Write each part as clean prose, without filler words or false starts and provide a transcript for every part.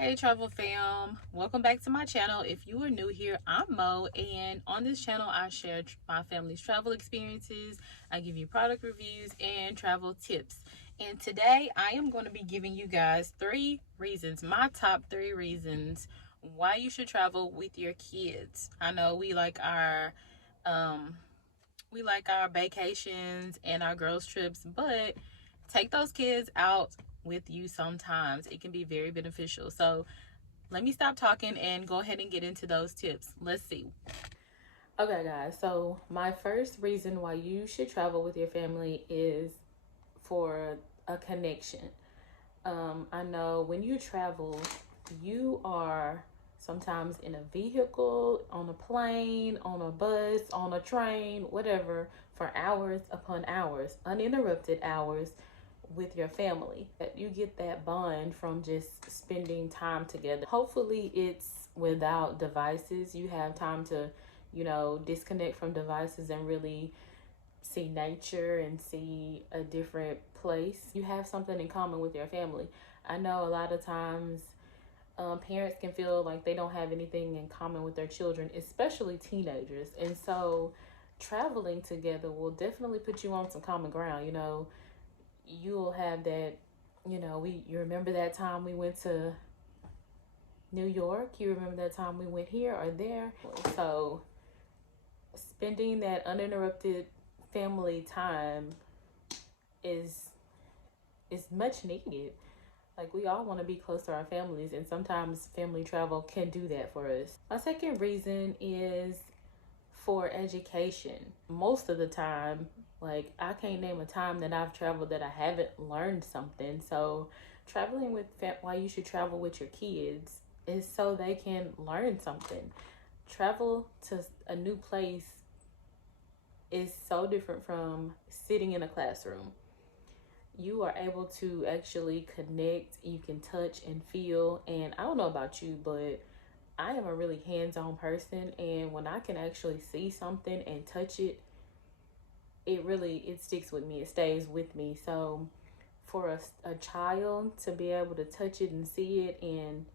Hey travel fam, welcome back to my channel. If you are new here, I'm Mo, and on this channel I share my family's travel experiences. I give you product reviews and travel tips. And today I am going to be giving you guys my top 3 reasons why you should travel with your kids. I know we like our vacations and our girls trips, but take those kids out with you sometimes. It can be very beneficial. So let me stop talking and go ahead and get into those tips. Let's see. Okay, guys, so my first reason why you should travel with your family is for a connection. I know when you travel, you are sometimes in a vehicle, on a plane, on a bus, on a train, whatever, for hours upon hours, uninterrupted hours with your family. That you get that bond from just spending time together. Hopefully it's without devices. You have time to, disconnect from devices and really see nature and see a different place. You have something in common with your family. I know a lot of times parents can feel like they don't have anything in common with their children, especially teenagers. And so traveling together will definitely put you on some common ground. You'll have that, you remember that time we went to New York, you remember that time we went here or there. So spending that uninterrupted family time is much needed. Like, we all want to be close to our families, and sometimes family travel can do that for us. My second reason is for education. Most of the time, like, I can't name a time that I've traveled that I haven't learned something. So traveling with why you should travel with your kids is so they can learn something. Travel to a new place is so different from sitting in a classroom. You are able to actually connect, you can touch and feel. And I don't know about you, but I am a really hands-on person, and when I can actually see something and touch it, it sticks with me, it stays with me. So for a child to be able to touch it and see it and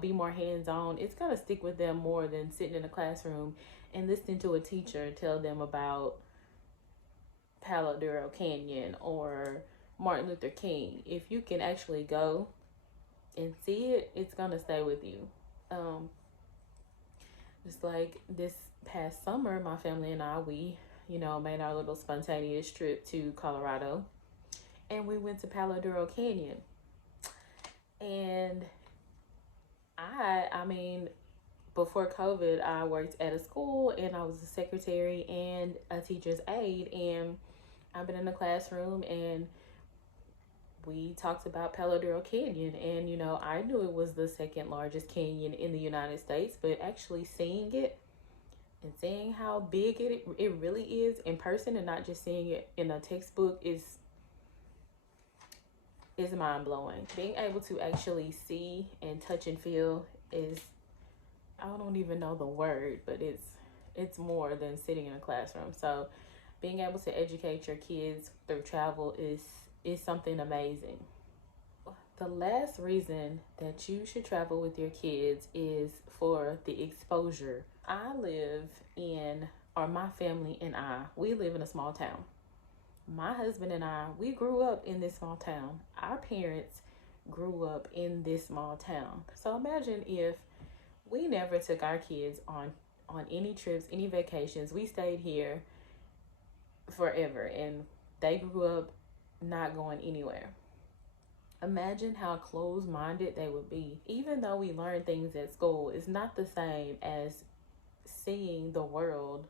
be more hands-on, it's gonna stick with them more than sitting in a classroom and listening to a teacher tell them about Palo Duro Canyon or Martin Luther King. If you can actually go and see it, it's gonna stay with you. Just like this past summer, my family and I, we made our little spontaneous trip to Colorado, and we went to Palo Duro Canyon. And I mean, before COVID, I worked at a school, and I was a secretary and a teacher's aide, and I've been in the classroom, and we talked about Palo Duro Canyon. And I knew it was the second largest canyon in the United States, but actually seeing it and seeing how big it really is in person, and not just seeing it in a textbook, is mind blowing. Being able to actually see and touch and feel is, I don't even know the word, but it's more than sitting in a classroom. So being able to educate your kids through travel is something amazing. The last reason that you should travel with your kids is for the exposure. My family and we live in a small town. My husband and I, we grew up in this small town. Our parents grew up in this small town. So imagine if we never took our kids on any trips, any vacations. We stayed here forever, and they grew up not going anywhere. Imagine how closed-minded they would be. Even though we learn things at school, it's not the same as seeing the world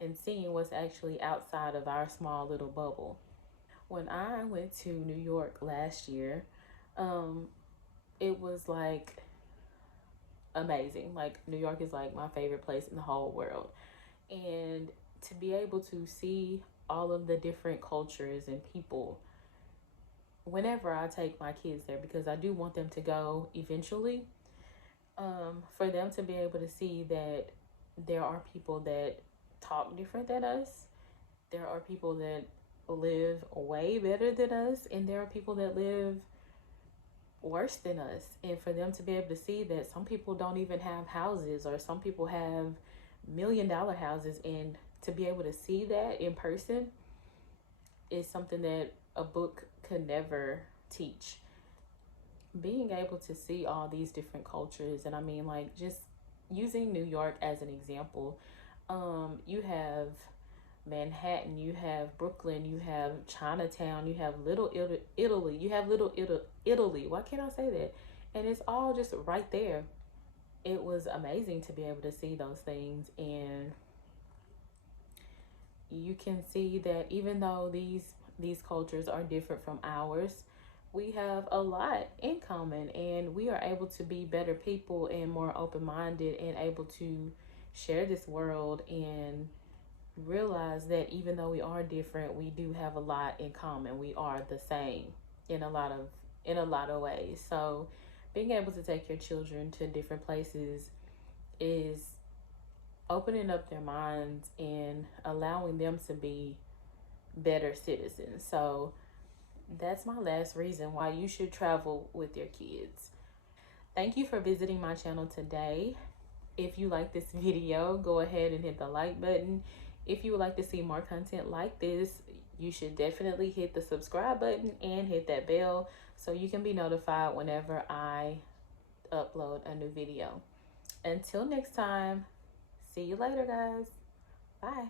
and seeing what's actually outside of our small little bubble. When I went to New York last year, it was like amazing. Like, New York is like my favorite place in the whole world. And to be able to see all of the different cultures and people whenever I take my kids there, because I do want them to go eventually, for them to be able to see that there are people that talk different than us, there are people that live way better than us, and there are people that live worse than us, and for them to be able to see that some people don't even have houses, or some people have $1 million houses, and to be able to see that in person is something that a book could never teach. Being able to see all these different cultures, and I mean, like, just using New York as an example, you have Manhattan, you have Brooklyn, you have Chinatown, you have Italy, you have Italy. Why can't I say that? And it's all just right there. It was amazing to be able to see those things, and you can see that even though these cultures are different from ours, we have a lot in common, and we are able to be better people and more open-minded and able to share this world and realize that even though we are different, we do have a lot in common. We are the same in a lot of ways. So being able to take your children to different places is opening up their minds and allowing them to be better citizens. So that's my last reason why you should travel with your kids. Thank you for visiting my channel today. If you like this video, go ahead and hit the like button. If you would like to see more content like this, you should definitely hit the subscribe button and hit that bell so you can be notified whenever I upload a new video. Until next time, see you later, guys. Bye.